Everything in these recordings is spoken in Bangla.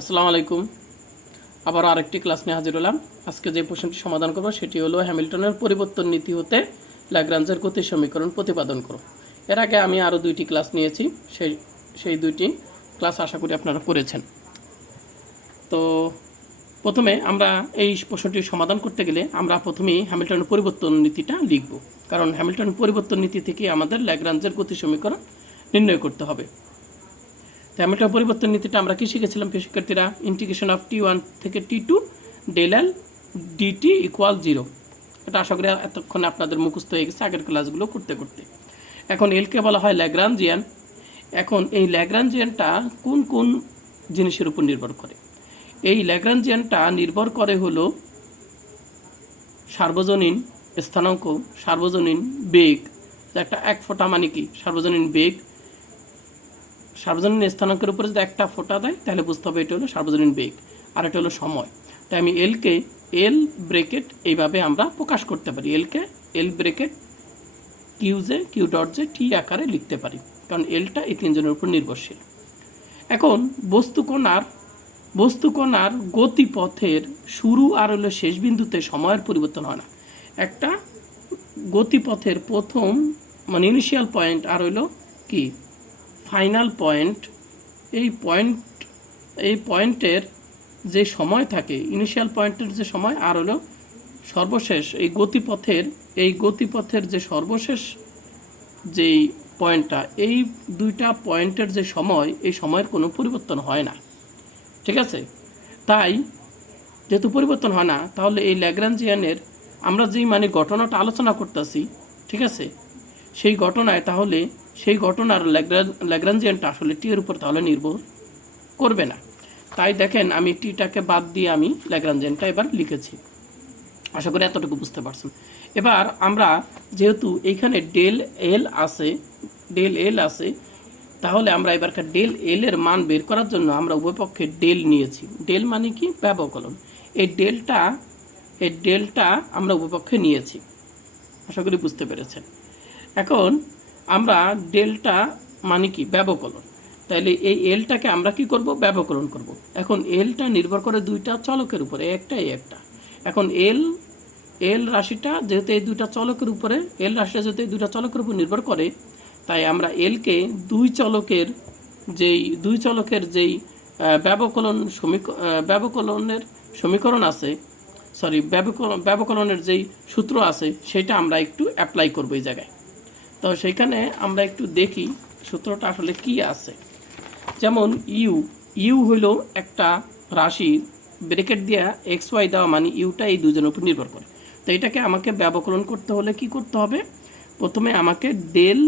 আসসালামু আলাইকুম। আবার আরেকটি ক্লাস নিয়ে হাজির হলাম। আজকে যে প্রশ্নটি সমাধান করব সেটি হলো, হ্যামিল্টনের পরিবর্তন নীতি হতে ল্যাগ্রাঞ্জের গতি সমীকরণ প্রতিপাদন করো। এর আগে আমি আরও দুইটি ক্লাস নিয়েছি, সেই সেই দুইটি ক্লাস আশা করি আপনারা করেছেন। তো প্রথমে আমরা এই প্রশ্নটি সমাধান করতে গেলে আমরা প্রথমেই হ্যামিল্টনের পরিবর্তন নীতিটা লিখব। কারণ হ্যামিল্টন পরিবর্তন নীতি থেকে আমাদের ল্যাগ্রাঞ্জের গতি সমীকরণ নির্ণয় করতে হবে। হ্যামিল্টন পরিবর্তন নীতিটা আমরা কি শিখেছিলাম শিক্ষার্থীরা? ইন্টিগ্রেশন অফ টি ওয়ান থেকে t two del L dt equal zero এটা আশা করি এতক্ষণে আপনাদের মুখস্থ হয়ে গেছে আগের ক্লাসগুলো করতে করতে। এখন এলকে বলা হয় ল্যাগ্রাঞ্জিয়ান এখন এই ল্যাগ্রাঞ্জিয়ানটা কোন কোন জিনিসের উপর নির্ভর করে? এই ল্যাগ্রাঞ্জিয়ানটা নির্ভর করে হলো সার্বজনীন স্থানাঙ্ক, সার্বজনীন বেগ। একটা এক ফোঁটা মানে কি? সার্বজনীন বেগ সার্বজনীন স্থানাঙ্কের উপরে যদি একটা ফোঁটা দেয়, তাহলে বুঝতে হবে এটা হলো সার্বজনীন বেগ, আর এটা হলো সময়। তাই আমি এলকে এল ব্রেকেট এইভাবে আমরা প্রকাশ করতে পারি। এলকে L bracket q j q dot j t আকারে লিখতে পারি, কারণ এলটা এই তিনজনের উপর নির্ভরশীল। এখন বস্তুকণার বস্তুকণার গতিপথের শুরু আর হলো শেষ বিন্দুতে সময়ের পরিবর্তন হয় না। একটা গতিপথের প্রথম মানে ইনিশিয়াল পয়েন্ট আর হলো কি? ফাইনাল পয়েন্ট এই পয়েন্ট এই পয়েন্টের যে সময় থাকে ইনিশিয়াল পয়েন্টের যে সময়, আর হলো সর্বশেষ, এই গতিপথের এই গতিপথের যে সর্বশেষ যেই পয়েন্টটা এই দুইটা পয়েন্টের যে সময়, এই সময়ের কোনো পরিবর্তন হয় না। ঠিক আছে? তাই, যেহেতু পরিবর্তন হয় না, তাহলে এই ল্যাগ্রাঞ্জিয়ানের আমরা যেই মানে ঘটনাটা আলোচনা করতেছি, ঠিক আছে? সেই ঘটনায় তাহলে সেই ঘটনার ল্যাগ্রাঞ্জিয়ানটা আসলে টি এর উপর তাহলে নির্ভর করবে না। তাই দেখেন আমি টিটাকে বাদ দিয়ে আমি ল্যাগ্রাঞ্জিয়ানটা এবার লিখেছি। আশা করি এতটুকু বুঝতে পারছেন। এবার আমরা যেহেতু এইখানে ডেল এল আছে, ডেল এল আছে, তাহলে আমরা এবারকার ডেল এল এর মান বের করার জন্য আমরা উভয় পক্ষে ডেল নিয়েছি। ডেল মানে কি? ব্যবকলন এই ডেলটা এই ডেলটা আমরা উভয়পক্ষে নিয়েছি। আশা করি বুঝতে পেরেছেন। এখন আমরা ডেলটা মানে কি? ব্যবকলন। তাহলে এই এলটাকে আমরা কি করব? ব্যবকলন করব। এখন এলটা নির্ভর করে দুইটা চলকের উপরে একটা একটা। এখন এল এল রাশিটা যেহেতু এই দুইটা চলকের উপরে, এল রাশিটা যেহেতু এই দুইটা চলকের উপর নির্ভর করে, তাই আমরা এলকে দুই চলকের যেই, দুই চলকের যেই ব্যবকলন সমীক ব্যবকলনের সমীকরণ আছে সরি ব্যবকলন, ব্যবকলনের যেই সূত্র আছে, সেটা আমরা একটু অ্যাপ্লাই করব এই জায়গায়। তো সেইখানে আমরা একটু দেখি সূত্রটা আসলে কি আছে। যেমন ইউ ইউ হইল একটা রাশি ব্রেকেট দেওয়া এক্স, ওয়াই দেওয়া মানে ইউটা এই দুজনের উপর নির্ভর করে। তো এটাকে আমাকে ব্যবকলন করতে হলে কি করতে হবে? প্রথমে আমাকে ডেল,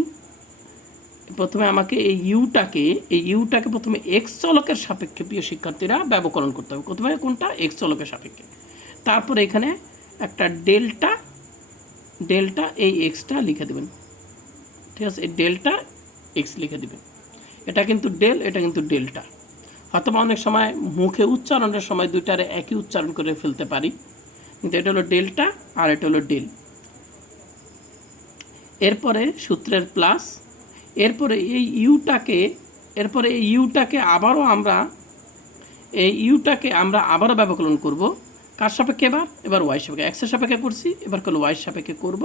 প্রথমে আমাকে এই ইউটাকে এই ইউটাকে প্রথমে এক্স চলকের সাপেক্ষে প্রিয় শিক্ষার্থীরা ব্যবকলন করতে হবে। প্রথমে কোনটা? এক্স চলকের সাপেক্ষে। তারপরে এখানে একটা ডেল্টা ডেল্টা এই এক্সটা লিখে দেবেন। ঠিক আছে এই ডেল্টা এক্স লিখে দেবেন। এটা কিন্তু ডেল, এটা কিন্তু ডেল্টা। হয়তো অনেক সময় মুখে উচ্চারণের সময় দুইটারে একই উচ্চারণ করে ফেলতে পারি, কিন্তু এটা হলো ডেল্টা আর এটা হলো ডেল। এরপরে সূত্রের প্লাস, এরপরে এই ইউটাকে, এরপরে এই ইউটাকে আবারও আমরা, এই ইউটাকে আমরা আবারও ব্যবকলন করব। কার সাপেক্ষে এবার? এবার ওয়াই সাপেক্ষে। এক্সের সাপেক্ষে করছি, এবার করল ওয়াই সাপেক্ষে করব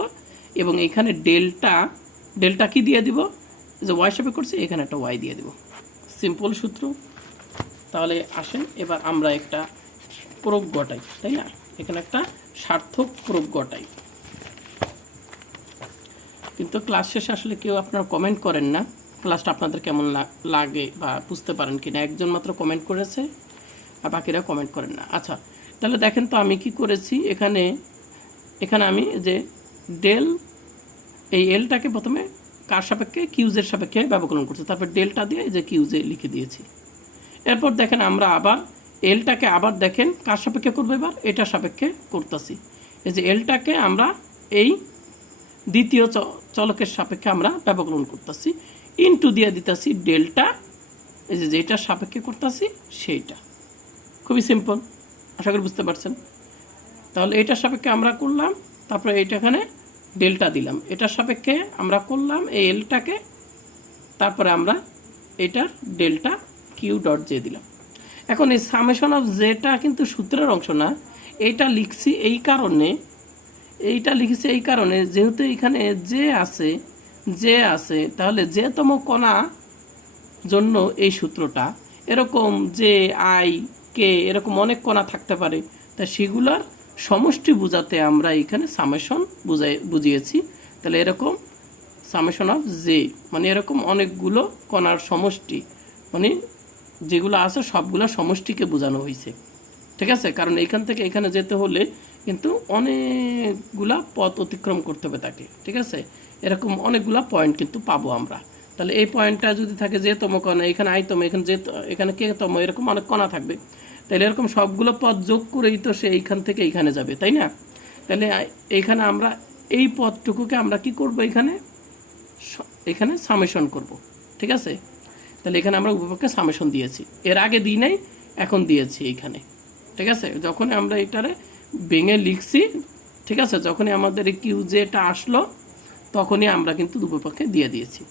এবং এখানে ডেল্টা ডেল্টা কি দিয়ে দিব? যে ওয়াই সাপেক্ষে করছি, এখানে একটা ওয়াই দিয়ে দিব। সিম্পল সূত্র। তাহলে আসেন, এবার আমরা একটা প্রয়োগ ঘটাই, তাই না? এখানে একটা সার্থক প্রয়োগ ঘটাই। কিন্তু ক্লাস শেষে আসলে কেউ আপনারা কমেন্ট করেন না। ক্লাসটা আপনাদের কেমন লাগে বা বুঝতে পারেন কি না একজন মাত্র কমেন্ট করেছে, আর বাকিরা কমেন্ট করেন না। আচ্ছা তাহলে দেখেন তো আমি কি করেছি? এখানে এখানে আমি যে ডেল এই এলটাকে প্রথমে কার সাপেক্ষে? কিউজের সাপেক্ষে ব্যবকলন করছি। তারপর ডেলটা দিয়ে যে কিউজে লিখে দিয়েছি। এরপর দেখেন আমরা আবার এলটাকে আবার দেখেন কার সাপেক্ষে করব এবার? এটা সাপেক্ষে করতেছি। এই যে এলটাকে আমরা এই দ্বিতীয় চলকের সাপেক্ষে আমরা ব্যবকলন করতেছি। ইনটু দিয়ে দিতেছি ডেলটা এই যে যেটার সাপেক্ষে করতেছি সেইটা। খুবই সিম্পল আশা করি বুঝতে পারছেন। তাহলে এটার সাপেক্ষে আমরা করলাম। তারপরে এইটা এখানে ডেল্টা দিলাম। এটার সাপেক্ষে আমরা করলাম এই এলটাকে তারপরে আমরা এটার ডেল্টা কিউ ডট জে দিলাম। এখন এই সামেশন অফ জেটা কিন্তু সূত্রের অংশ না, এইটা লিখছি এই কারণে, এইটা লিখেছি এই কারণে, যেহেতু এখানে যে আছে যে আছে, তাহলে যেতম কণা জন্য এই সূত্রটা, এরকম যে আই কে এরকম অনেক কণা থাকতে পারে। তা সেগুলার সমষ্টি বোঝাতে আমরা এখানে সামেশন বুঝাই, বুঝিয়েছি। তাহলে এরকম সামেশন অফ জে মানে এরকম অনেকগুলো কণার সমষ্টি মানে যেগুলো আছে সবগুলো সমষ্টিকে বোঝানো হয়েছে। ঠিক আছে? কারণ এখান থেকে এখানে যেতে হলে কিন্তু অনেকগুলা পথ অতিক্রম করতে হবে তাকে। ঠিক আছে? এরকম অনেকগুলা পয়েন্ট কিন্তু পাবো আমরা। তাহলে এই পয়েন্টটা যদি থাকে যে তম কণা, এখানে আইতম এখানে যে এখানে কে তম এরকম অনেক কণা থাকবে। তাহলে এরকম সবগুলো পথ যোগ করেই তো সে এইখান থেকে এইখানে যাবে, তাই না? তাহলে এইখানে আমরা এই পথটুকুকে আমরা কি করব এখানে? এখানে সামেশন করব, ঠিক আছে? তাহলে এখানে আমরা উপপক্ষে সামেশন দিয়েছি। এর আগে দিই নাই, এখন দিয়েছি এইখানে, ঠিক আছে? যখন আমরা এটারে ভেঙে লিখছি, ঠিক আছে? যখনই আমাদের কিউ জেটা আসলো, তখনই আমরা কিন্তু দুপক্ষে দিয়ে দিয়েছি।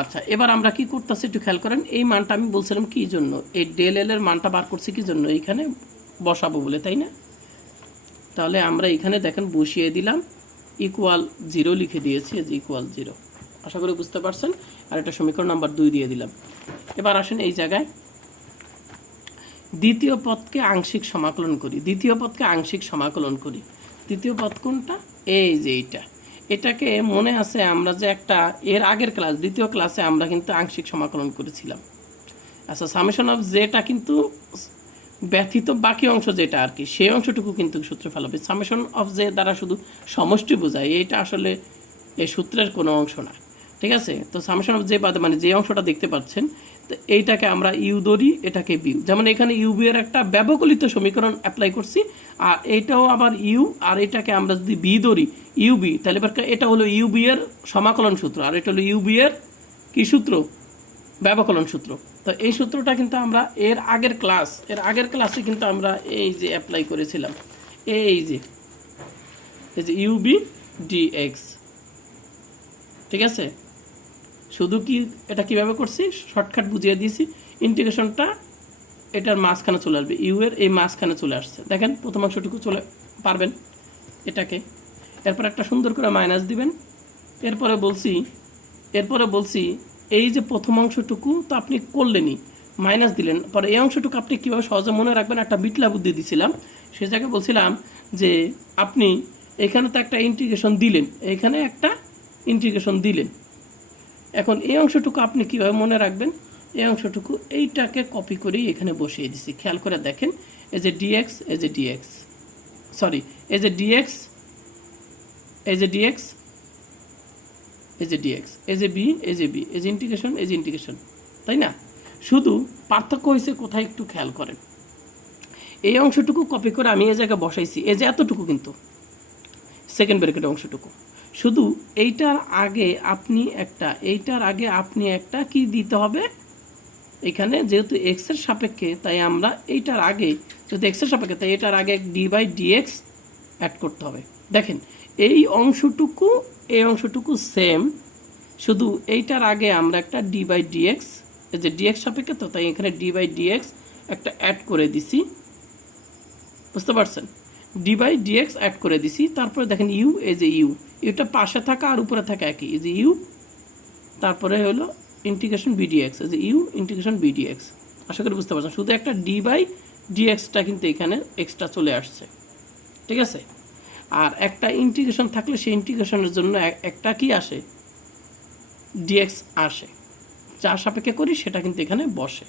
আচ্ছা এবার আমরা কি করতেছি একটু খেয়াল করেন, এই মানটা আমি বলছিলাম কি জন্য? এই ডেল এল এর মানটা বার করছি কি জন্য? এইখানে বসাবো বলে, তাই না? তাহলে আমরা এখানে দেখেন বসিয়ে দিলাম ইকুয়াল জিরো লিখে দিয়েছি যে ইকুয়াল জিরো আশা করি বুঝতে পারছেন? আর এটা সমীকরণ নাম্বার দুই দিয়ে দিলাম। এবার আসেন এই জায়গায়। দ্বিতীয় পদকে আংশিক সমাকলন করি। দ্বিতীয় পদকে আংশিক সমাকলন করি। দ্বিতীয় পদ কোনটা? এই যে এইটা। এটাকে মনে আছে আমরা যে একটা, এর আগের ক্লাস, দ্বিতীয় ক্লাসে আমরা কিন্তু আংশিক সমাকলন করেছিলাম। আচ্ছা সামেশন অফ জেটা কিন্তু ব্যথিত বাকি অংশ যেটা আর কি, সেই অংশটুকু কিন্তু সূত্রে ফেলাবে সামেশন অফ জে দ্বারা শুধু সমষ্টি বোঝায়, এইটা আসলে এই সূত্রের কোনো অংশ না। ঠিক আছে? তো সামেশন অফ জে বাদে মানে যে অংশটা দেখতে পাচ্ছেন তো এইটাকে আমরা ইউ ধরি, এটাকে বিউ। যেমন এখানে ইউ এর একটা ব্যবকলিত সমীকরণ অ্যাপ্লাই করছি, আর এইটাও আবার ইউ, আর এটাকে আমরা যদি বি ধরি, ইউ বি, তাহলে এবার এটা হলো ইউ এর সমাকলন সূত্র, আর এটা হলো ইউ এর কি সূত্র? ব্যবকলন সূত্র। তো এই সূত্রটা কিন্তু আমরা এর আগের ক্লাস এর আগের ক্লাসে কিন্তু আমরা এই যে অ্যাপ্লাই করেছিলাম। এই যে এই যে ইউবি ডিএক্স ঠিক আছে? শুধু কি এটা কীভাবে করছি? শর্টকাট বুঝিয়ে দিয়েছি। ইন্টিগ্রেশনটা এটার মাঝখানে চলে আসবে। ইউ এর এই মাঝখানে চলে আসছে। দেখেন, প্রথম অংশটুকু চলে পারবেন এটাকে। এরপর একটা সুন্দর করে মাইনাস দিবেন। এরপরে বলছি এরপরে বলছি, এই যে প্রথম অংশটুকু তো আপনি করলেনই। মাইনাস দিলেন। পরে এই অংশটুকু আপনি কীভাবে সহজে মনে রাখবেন? একটা বিটলা বুদ্ধি দিছিলাম। সে জায়গায় বলছিলাম যে, আপনি এখানে তো একটা ইন্টিগ্রেশন দিলেন। এখানে একটা ইন্টিগ্রেশন দিলেন। এখন এই অংশটুকু আপনি কীভাবে মনে রাখবেন এই অংশটুকু এইটাকে কপি করেই এখানে বসিয়ে দিছি খেয়াল করে দেখেন এই যে ডিএক্স এই যে ডিএক্স সরি এই যে ডিএক্স এই যে ডিএক্স এই যে ডিএক্স এই যে বি এই যে বি এই যে ইন্টিগ্রেশন এই ইন্টিগ্রেশন তাই না শুধু পার্থক্য হয়েছে কোথায় একটু খেয়াল করেন এই অংশটুকু কপি করে আমি এই জায়গায় বসাইছি এই যে এতটুকু কিন্তু সেকেন্ড ব্র্যাকেটের অংশটুকু শুধু এইটার আগে আপনি একটা, এইটার আগে আপনি একটা কি দিতে হবে? এখানে যেহেতু এক্সের সাপেক্ষে, তাই আমরা এইটার আগে, যেহেতু এক্সের সাপেক্ষে, তাই এটার আগে ডি বাই ডিএক্স অ্যাড করতে হবে। দেখেন, এই অংশটুকু এই অংশটুকু সেম শুধু এইটার আগে আমরা একটা ডি বাই ডিএক্স এই যে ডিএক্স সাপেক্ষে তো, তাই এখানে ডি বাই ডিএক্স একটা অ্যাড করে দিছি। বুঝতে পারছেন? ডি বাই ডিএক্স অ্যাড করে দিছি, তারপরে দেখেন ইউ এই যে ইউ ইউটা পাশে থাকা আর উপরে থাকা একই। যে ইউ, তারপরে হলো ইন্টিগ্রেশন বিডিএক্স যে u integration b d x আশা করি বুঝতে পারছেন। শুধু একটা ডি বাই ডিএক্সটা কিন্তু এখানে এক্সট্রা চলে আসছে। ঠিক আছে? আর একটা ইন্টিগ্রেশন থাকলে সেই ইন্টিগ্রেশনের জন্য এক- একটা কি আসে? ডিএক্স আসে। যার সাপেক্ষে করি সেটা কিন্তু এখানে বসে।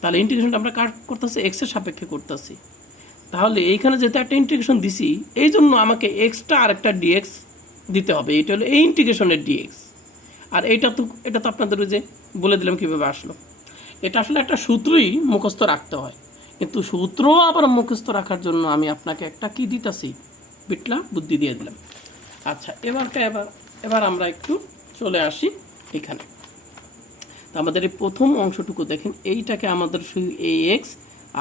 তাহলে ইন্টিগ্রেশনটা আমরা কার করতেছি? এক্সের সাপেক্ষে করতেছি। তাহলে এইখানে যেহেতু একটা ইন্টিগ্রেশন দিছি এই জন্য আমাকে এক্সট্রা আর একটা ডিএক্স দিতে হবে। এটা হলো এই ইন্টিগ্রেশনের ডিএক্স আর এইটা তো, এটা তো আপনাদের যে বলে দিলাম কীভাবে আসলো। এটা আসলে একটা সূত্রই মুখস্থ রাখতে হয়। কিন্তু সূত্র আবার মুখস্থ রাখার জন্য আমি আপনাকে একটা কি দিতেছি? বিটলা বুদ্ধি দিয়ে দিলাম। আচ্ছা এবারটা এবার এবার আমরা একটু চলে আসি এখানে। তো আমাদের এই প্রথম অংশটুকু দেখেন, এইটাকে আমাদের শুধু এই এক্স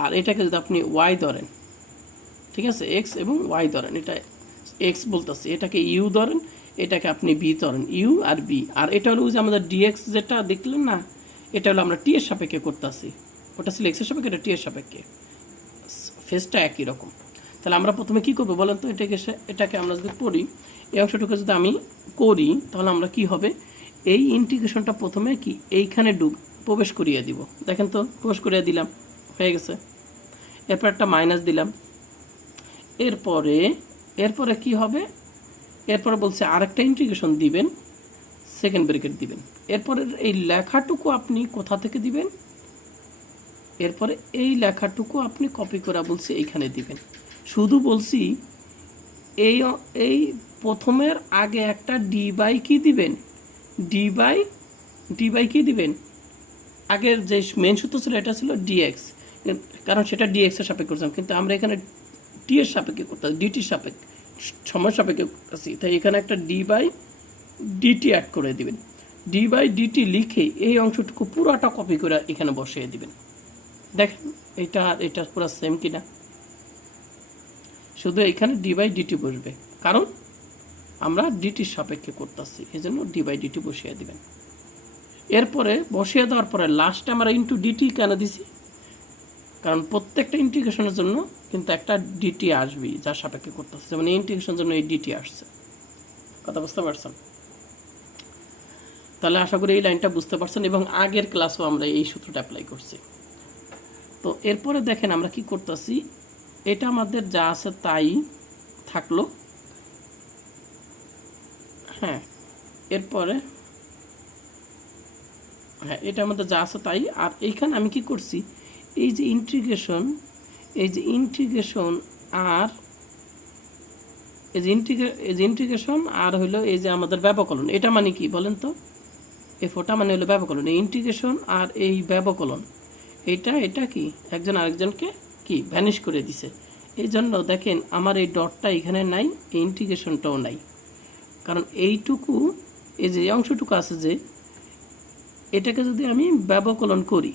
আর এটাকে যদি আপনি ওয়াই ধরেন ঠিক আছে? এক্স এবং ওয়াই ধরেন, এটা এক্স বলতেছি, এটাকে ইউ ধরেন, এটাকে আপনি বি ধরেন ইউ আর বি আর এটা হলো যে আমাদের ডিএক্স যেটা দেখলেন না, এটা হলো আমরা টি এর সাপেক্ষে করতেছি। ওটা ছিল এক্সের সাপেক্ষে, এটা টি এর সাপেক্ষে। ফেসটা একই রকম। তাহলে আমরা প্রথমে কি করব বলেন তো? এটাকে এটাকে আমরা যদি পড়ি, এই অংশটুকু যদি আমি করি, তাহলে আমরা কি হবে? এই ইন্টিগ্রেশনটা প্রথমে কি? এইখানে ডুব, প্রবেশ করিয়ে দিব। দেখেন তো, প্রবেশ করিয়ে দিলাম, হয়ে গেছে। এরপর একটা মাইনাস দিলাম। এরপরে এরপরে কি হবে? এরপরে বলছে আরেকটা ইন্টিগ্রেশন দিবেন সেকেন্ড ব্রেকেট দিবেন। এরপরে এই লেখাটুকু আপনি কোথা থেকে দিবেন? এরপরে এই লেখাটুকু আপনি কপি করা বলছি এইখানে দিবেন। শুধু বলছি, এই এই প্রথমের আগে একটা ডি বাই কি দিবেন? ডি বাই ডি বাই কি দিবেন? আগের যে মেন সূত্র ছিল, এটা ছিল ডিএক্স কারণ সেটা ডিএক্স এর সাপেক্ষে করছিলাম। কিন্তু আমরা এখানে টি এর সাপেক্ষে করতে হবে ডিটির সাপেক্ষে সময় সাপেক্ষে করতেছি। তাই এখানে একটা ডি বাই ডিটি অ্যাড করে দিবেন। ডি বাই ডিটি লিখে এই অংশটুকু পুরোটা কপি করে এখানে বসিয়ে দিবেন। দেখেন, এটা আর এটা পুরো সেম কিনা? শুধু এখানে ডি বাই ডিটি বসবে। কারণ আমরা ডিটির সাপেক্ষে করতেছি এই জন্য ডি বাই ডিটি বসিয়ে দিবেন। এরপরে বসিয়ে দেওয়ার পরে লাস্টে আমরা ইন্টু ডিটি কেন দিছি? কারণ প্রত্যেকটা ইন্টিগ্রেশনের জন্য কিন্তু একটা ডিটি আসবেই, যার সাপেক্ষে করতেছে। যেমন এই ইন্টিগ্রেশনের জন্য এই ডিটি আসছে। কথা বুঝতে পারছেন? তাহলে আশা করি এই লাইনটা বুঝতে পারছেন এবং আগের ক্লাসও আমরা এই সূত্রটা অ্যাপ্লাই করছি। তো এরপরে দেখেন আমরা কি করতেছি? এটা আমাদের যা আছে তাই থাকল। হ্যাঁ এরপরে হ্যাঁ এটা আমাদের যা আছে তাই। আর এইখানে আমি কি করছি? এই যে ইন্টিগ্রেশন এই যে ইন্টিগ্রেশন আর, এই যে ইন্টিগ্রে এই যে ইন্টিগ্রেশন আর হলো এই যে আমাদের ব্যবকলন। এটা মানে কি বলেন তো? এই ফোটা মানে হলো ব্যবকলন। এই ইন্টিগ্রেশন আর এই ব্যবকলন। এটা এটা কি? একজন আরেকজনকে কি? ভ্যানিশ করে দিছে। এই জন্য দেখেন, আমার এই ডটটা এখানে নাই, এই ইন্টিগ্রেশনটাও নাই। কারণ এইটুকু, এই যে অংশটুকু আছে যে, এটাকে যদি আমি ব্যবকলন করি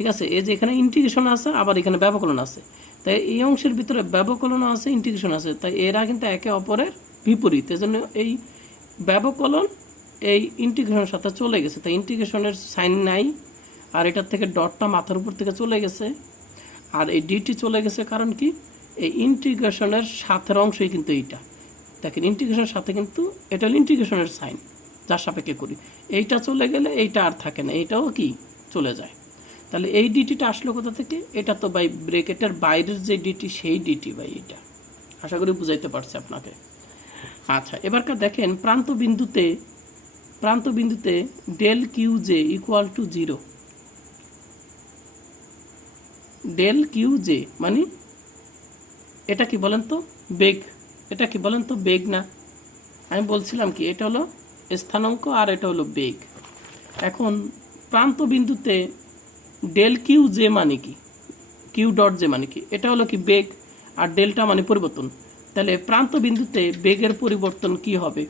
ঠিক আছে? এই যে এখানে ইন্টিগ্রেশন আছে, আবার এখানে ব্যবকলন আছে। তাই এই অংশের ভিতরে ব্যবকলন আছে ইন্টিগ্রেশন আছে। তাই এরা কিন্তু একে অপরের বিপরীত। এজন্য এই ব্যবকলন এই ইন্টিগ্রেশনের সাথে চলে গেছে। তাই ইন্টিগ্রেশনের সাইন নাই, আর এটার থেকে ডটটা মাথার উপর থেকে চলে গেছে। আর এই ডিটি চলে গেছে কারণ কি? এই ইন্টিগ্রেশনের সাথের অংশই কিন্তু এইটা। দেখেন ইন্টিগ্রেশনের সাথে কিন্তু এটা ইন্টিগ্রেশনের সাইন যার সাপেক্ষে করি। এইটা চলে গেলে এইটা আর থাকে না। এইটাও কি? চলে যায়। তাহলে এই ডিটিটা আসলো কোথা থেকে? এটা তো বাই ব্রেকেটের বাইরের যে ডিটি সেই ডিটি বাই এটা। আশা করি বুঝাইতে পারছি আপনাকে। আচ্ছা এবারকার দেখেন, প্রান্ত বিন্দুতে প্রান্ত বিন্দুতে del q j equal to zero del q j মানে এটা কি বলেন তো? বেগ। এটা কি বলেন তো? বেগ না। আমি বলছিলাম কি, এটা হলো স্থানাঙ্ক আর এটা হলো বেগ। এখন প্রান্ত বিন্দুতে ডেল কিউ জে মানে কি? কিউ ডট জে মানে কি? এটা হলো কি বেগ আর ডেলটা মানে পরিবর্তন। তাহলে প্রান্ত বিন্দুতে বেগের পরিবর্তন কি হবে?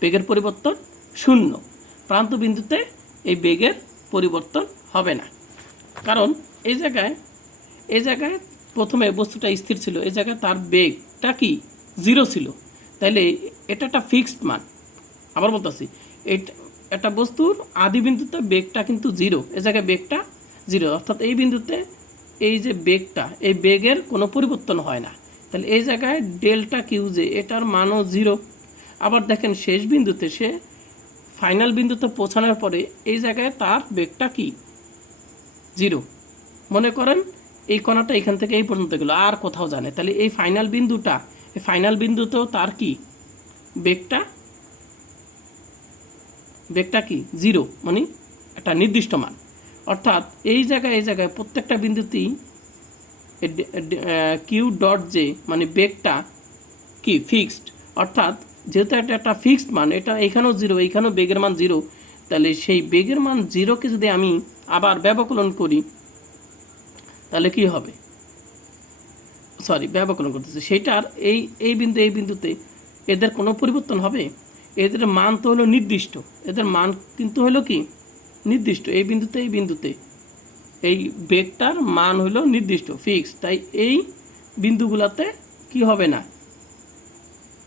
বেগের পরিবর্তন শূন্য। প্রান্ত বিন্দুতে এই বেগের পরিবর্তন হবে না। কারণ এই জায়গায় এই জায়গায় প্রথমে বস্তুটা স্থির ছিল, এই জায়গায় তার বেগটা কি? জিরো ছিল। তাইলে এটা একটা ফিক্সড মান। আবার বলতেছি, এটা একটা বস্তুর আদি বিন্দুতে বেগটা কিন্তু জিরো এ জায়গায় বেগটা জিরো অর্থাৎ এই বিন্দুতে এই যে বেগটা, এই বেগের কোনো পরিবর্তন হয় না। তাহলে এই জায়গায় ডেল্টা কিউ যে, এটার মানও জিরো আবার দেখেন শেষ বিন্দুতে সে ফাইনাল বিন্দুতে পৌঁছানোর পরে এই জায়গায় তার বেগটা কি? জিরো মনে করেন এই কণাটা এখান থেকে এই পর্যন্ত গেলো, আর কোথাও জানে তাহলে এই ফাইনাল বিন্দুটা, এই ফাইনাল বিন্দুতেও তার কি? বেগটা বেগটা কি? জিরো মানে একটা নির্দিষ্ট মান। অর্থাৎ এই জায়গায় এই জায়গায় প্রত্যেকটা বিন্দুতেই কিউ ডট জে মানে বেগটা কি? ফিক্সড অর্থাৎ যেহেতু এটা একটা ফিক্সড মান, এটা এখানেও জিরো, এখানেও বেগের মান জিরো, তাহলে সেই বেগের মান জিরোকে যদি আমি আবার ব্যবকলন করি, তাহলে কি হবে? সরি ব্যবকলন করতেছে। সেটার এই এই বিন্দু, এই বিন্দুতে এদের কোনো পরিবর্তন হবে? এদের মান তো হলো নির্দিষ্ট। এদের মান কিন্তু হলো কি? নির্দিষ্ট। এই বিন্দুতে এই বিন্দুতে। এই বেগটার মান হলো নির্দিষ্ট ফিক্স তাই এই বিন্দুগুলোতে কি হবে না?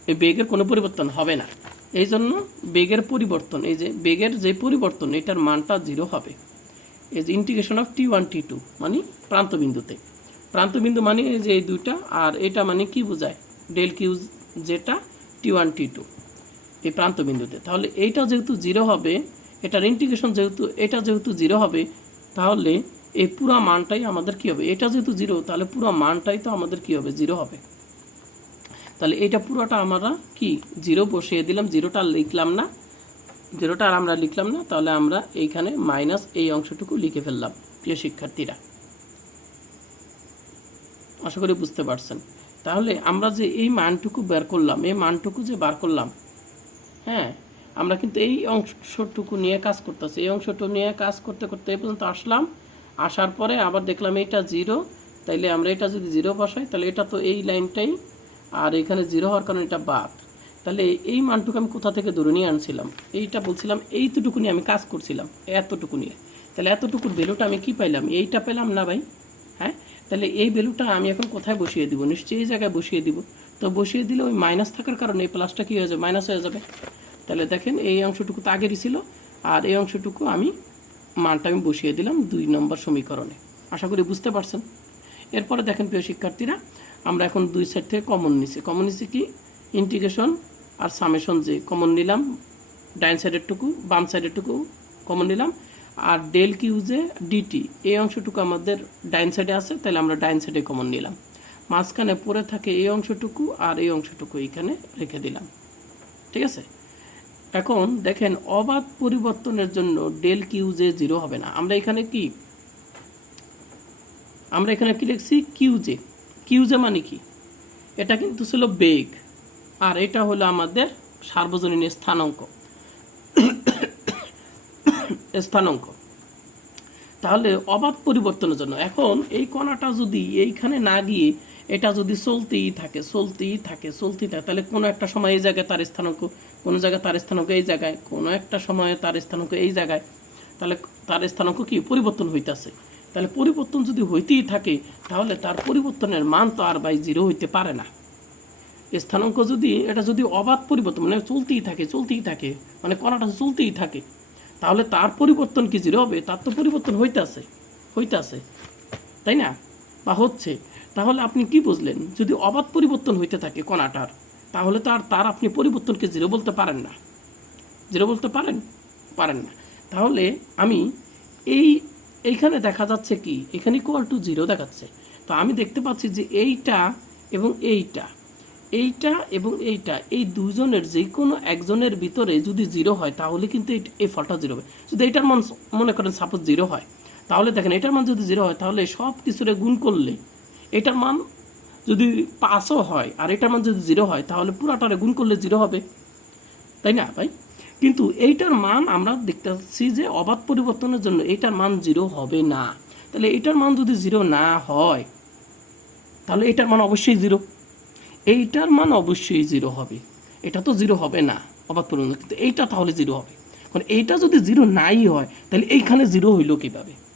এই বেগের কোনো পরিবর্তন হবে না। এই জন্য বেগের পরিবর্তন, এই যে বেগের যে পরিবর্তন, এটার মানটা জিরো হবে। এই যে integration of t one t two মানে প্রান্তবিন্দুতে প্রান্তবিন্দু মানে এই যে এই দুইটা, আর এটা মানে কি বোঝায়? ডেল কিউ যেটা টি ওয়ান টি টু এই প্রান্তবিন্দুতে তাহলে এইটা যেহেতু জিরো হবে, এটার ইন্টিগ্রেশন যেহেতু, এটা যেহেতু জিরো হবে, তাহলে এই পুরো মানটাই আমাদের কি হবে? এটা যেহেতু জিরো তাহলে পুরো মানটাই তো আমাদের কি হবে? জিরো হবে। তাহলে এটা পুরোটা আমরা কি? জিরো বসিয়ে দিলাম জিরোটা লিখলাম না। জিরোটা আর আমরা লিখলাম না, তাহলে আমরা এইখানে মাইনাস এই অংশটুকু লিখে ফেললাম, প্রিয় শিক্ষার্থীরা। আশা করি বুঝতে পারছেন। তাহলে আমরা যে এই মানটুকু বের করলাম, এই মানটুকু যে বার করলাম হ্যাঁ আমরা কিন্তু এই অংশটুকু নিয়ে কাজ করতেছি। এই অংশটুকু নিয়ে কাজ করতে করতে এই পর্যন্ত আসলাম। আসার পরে আবার দেখলাম এটা জিরো তাইলে আমরা এটা যদি জিরো বসাই তাহলে এটা তো এই লাইনটাই, আর এখানে জিরো হওয়ার কারণে এটা বাদ। তাহলে এই মানটুকু আমি কোথা থেকে ধরে নিয়ে আনছিলাম? এইটা বলছিলাম, এইটুকু নিয়ে আমি কাজ করছিলাম, এতটুকু নিয়ে। তাহলে এতটুকুর ভ্যালুটা আমি কি পাইলাম? এইটা পেলাম না ভাই হ্যাঁ? তাহলে এই ভ্যালুটা আমি এখন কোথায় বসিয়ে দিব? নিশ্চয়ই এই জায়গায় বসিয়ে দিব। তো বসিয়ে দিলে ওই মাইনাস থাকার কারণে এই প্লাসটা কী হয়ে যাবে? মাইনাস হয়ে যাবে। তাহলে দেখেন এই অংশটুকু তো আগেরই ছিল, আর এই অংশটুকু আমি মানটা আমি বসিয়ে দিলাম দুই নম্বর সমীকরণে। আশা করি বুঝতে পারছেন? এরপরে দেখেন প্রিয় শিক্ষার্থীরা, আমরা এখন দুই সাইড থেকে কমন নিছি। কমন নিছি কি? ইন্টিগ্রেশন আর সামেশন যে কমন নিলাম ডাইন সাইডেরটুকু বাম সাইডেরটুকু কমন নিলাম, আর ডেল কিউ যে ডিটি এই অংশটুকু আমাদের ডাইন সাইডে আছে, তাহলে আমরা ডাইন সাইডে কমন নিলাম। মাঝখানে পড়ে থাকে এই অংশটুকু আর এই অংশটুকু এখানে রেখে দিলাম। ঠিক আছে? এখন দেখেন, অবাধ পরিবর্তনের জন্য ডেল কিউ যে জিরো হবে না। আমরা এখানে কি? আমরা এখানে কি লিখছি? কিউ জে কিউ জে মানে কি? এটা কিন্তু ছিল বেগ। আর এটা হলো আমাদের সার্বজনীন স্থানাঙ্ক। স্থানাঙ্ক। তাহলে অবাধ পরিবর্তনের জন্য। এখন এই কণাটা যদি এইখানে না গিয়ে এটা যদি চলতেই থাকে চলতেই থাকে চলতেই থাকে, তাহলে কোনো একটা সময় এই জায়গায় তার স্থানাঙ্ক কোনো জায়গায় তার স্থানাঙ্ক এই জায়গায়, কোনো একটা সময়ে তার স্থানাঙ্ক এই জায়গায়, তাহলে তার স্থানাঙ্ক কি পরিবর্তন হইতেছে? তাহলে পরিবর্তন যদি হইতেই থাকে, তাহলে তার পরিবর্তনের মান তো আর বাই জিরো হইতে পারে না। স্থানাঙ্ক যদি, এটা যদি অবাধ পরিবর্তন মানে চলতেই থাকে চলতেই থাকে মানে কণাটা চলতেই থাকে, তাহলে তার পরিবর্তন কি জিরো হবে? তার তো পরিবর্তন হইতে আছে হইতে আছে তাই না? বা হচ্ছে। তাহলে আপনি কি বুঝলেন? যদি অবাধ পরিবর্তন হইতে থাকে কণাটার তাহলে তো আর তার আপনি পরিবর্তনকে জিরো বলতে পারেন না। জিরো বলতে পারেন? পারেন না। তাহলে আমি এই, এইখানে দেখা যাচ্ছে কি? এখানে ইকুয়াল টু জিরো দেখাচ্ছে। তো আমি দেখতে পাচ্ছি যে এইটা এবং এইটা এইটা এবং এইটা, এই দুজনের যে কোনো একজনের ভিতরে যদি জিরো হয়, তাহলে কিন্তু এই- এই ফলটা জিরো হবে। যদি এইটার মান মনে করেন সাপোজ জিরো হয়, তাহলে দেখেন এটার মান যদি জিরো হয়, তাহলে সব কিছুরে গুণ করলে এটার মান যদি পাঁচও হয় আর এটার মান যদি জিরো হয়, তাহলে পুরাটারে গুণ করলে জিরো হবে। তাই না ভাই? কিন্তু এইটার মান আমরা দেখতে পাচ্ছি যে অবাধ পরিবর্তনের জন্য এইটার মান জিরো হবে না। তাহলে এইটার মান যদি জিরো না হয়, তাহলে এটার মান অবশ্যই জিরো। এইটার মান অবশ্যই জিরো হবে। এটা তো জিরো হবে না, অবাধ পরিবর্তন। কিন্তু এইটা তাহলে জিরো হবে। কারণ এইটা যদি জিরো নাই হয়, তাহলে এইখানে জিরো হইল কীভাবে?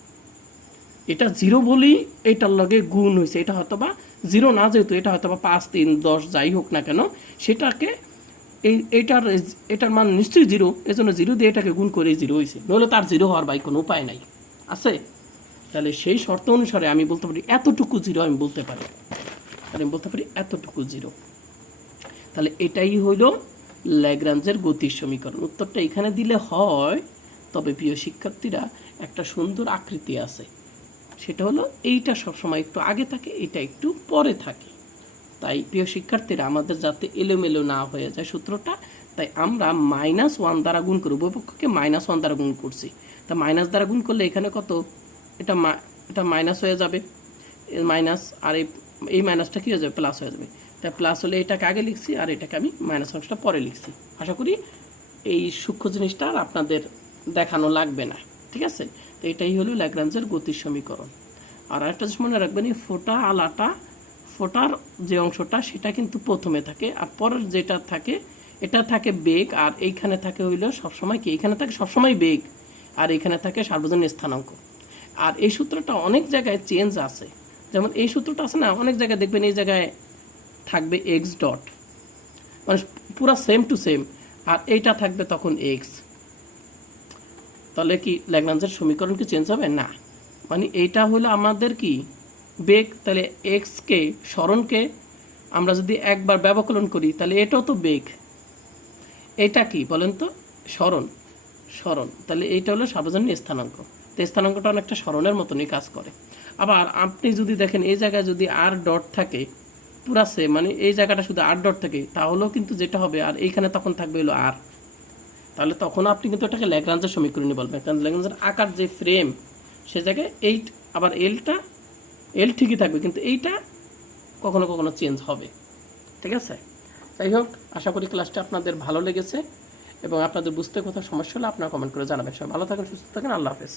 এটা জিরো বলেই এইটার লগে গুণ হয়েছে এটা হয়তো বা জিরো না যেহেতু, এটা হয়তো বা পাঁচ, তিন, দশ, যাই হোক না কেন, সেটাকে এই এইটার এটার মান নিশ্চয়ই জিরো এজন্য জিরো দিয়ে এটাকে গুণ করে জিরো হয়েছে নইলে তার জিরো হওয়ার বাই কোনো উপায় নাই। আছে? তাহলে সেই শর্ত অনুসারে আমি বলতে পারি এতটুকু জিরো আমি বলতে পারি। আমি বলতে পারি এতটুকু জিরো তাহলে এটাই হইল ল্যাগ্রাঞ্জের গতির সমীকরণ। উত্তরটা এখানে দিলে হয়, তবে প্রিয় শিক্ষার্থীরা একটা সুন্দর আকৃতি আছে। সেটা হলো এইটা সবসময় একটু আগে থাকে এটা একটু পরে থাকে। তাই প্রিয় শিক্ষার্থীরা, আমাদের যাতে এলোমেলো না হয়ে যায় সূত্রটা, তাই আমরা মাইনাস ওয়ান দ্বারা গুণ করি উভয়পক্ষকে মাইনাস ওয়ান দ্বারা গুণ করছি। তা মাইনাস দ্বারা গুণ করলে এখানে কত? এটা এটা মাইনাস হয়ে যাবে। মাইনাস আর এই এই মাইনাসটা কী হয়ে যাবে? প্লাস হয়ে যাবে। তাই প্লাস হলে এটাকে আগে লিখছি আর এটাকে আমি মাইনাস অংশটা পরে লিখছি। আশা করি এই সূক্ষ্ম জিনিসটা আর আপনাদের দেখানো লাগবে না। ঠিক আছে? তো এটাই হলো ল্যাগ্রাঞ্জের গতির সমীকরণ। আর একটা জিনিস মনে রাখবেন, এই ফোটা আলাটা ফোটার যে অংশটা, সেটা কিন্তু প্রথমে থাকে আর পরের যেটা থাকে, এটা থাকে বেগ আর এইখানে থাকে হইল সবসময় কি? এখানে থাকে সবসময় বেগ আর এখানে থাকে সার্বজনীন স্থানাঙ্ক। আর এই সূত্রটা অনেক জায়গায় চেঞ্জ আছে। যেমন এই সূত্রটা আছে না, অনেক জায়গায় দেখবেন এই জায়গায় থাকবে এক্স ডট মানে পুরা সেম টু সেম আর এইটা থাকবে তখন এক্স তাহলে কি ল্যাগরাঞ্জের সমীকরণ কি চেঞ্জ হবে? না। মানে এইটা হলো আমাদের কি? বেগ, তাহলে এক্সকে স্মরণকে আমরা যদি একবার ব্যবকলন করি, তাহলে এটাও তো বেগ। এটা কি বলেন তো? স্মরণ। স্মরণ। তাহলে এইটা হলো সার্বজনীন স্থানাঙ্ক। তো স্থানাঙ্কটা অনেকটা স্মরণের মতনই কাজ করে। আবার আপনি যদি দেখেন, এই জায়গায় যদি আর ডট থাকে, পুরা সে মানে এই জায়গাটা শুধু আর ডট থাকে, তাহলেও কিন্তু যেটা হবে, আর এইখানে তখন থাকবে হলো আর তাহলে তখন আপনি কিন্তু এটাকে ল্যাগ্রাঞ্জের সমীকরণই বলবেন। কারণ ল্যাগ্রাঞ্জের আকার যে ফ্রেম সে জায়গায় এইট আবার এলটা এল ঠিকই থাকবে, কিন্তু এইটা কখনো কখনো চেঞ্জ হবে। ঠিক আছে? যাই হোক, আশা করি ক্লাসটা আপনাদের ভালো লেগেছে এবং আপনাদের বুঝতে কোথাও সমস্যা হলে আপনারা কমেন্ট করে জানাবেন। সবাই ভালো থাকেন, সুস্থ থাকেন, আল্লাহ হাফেজ।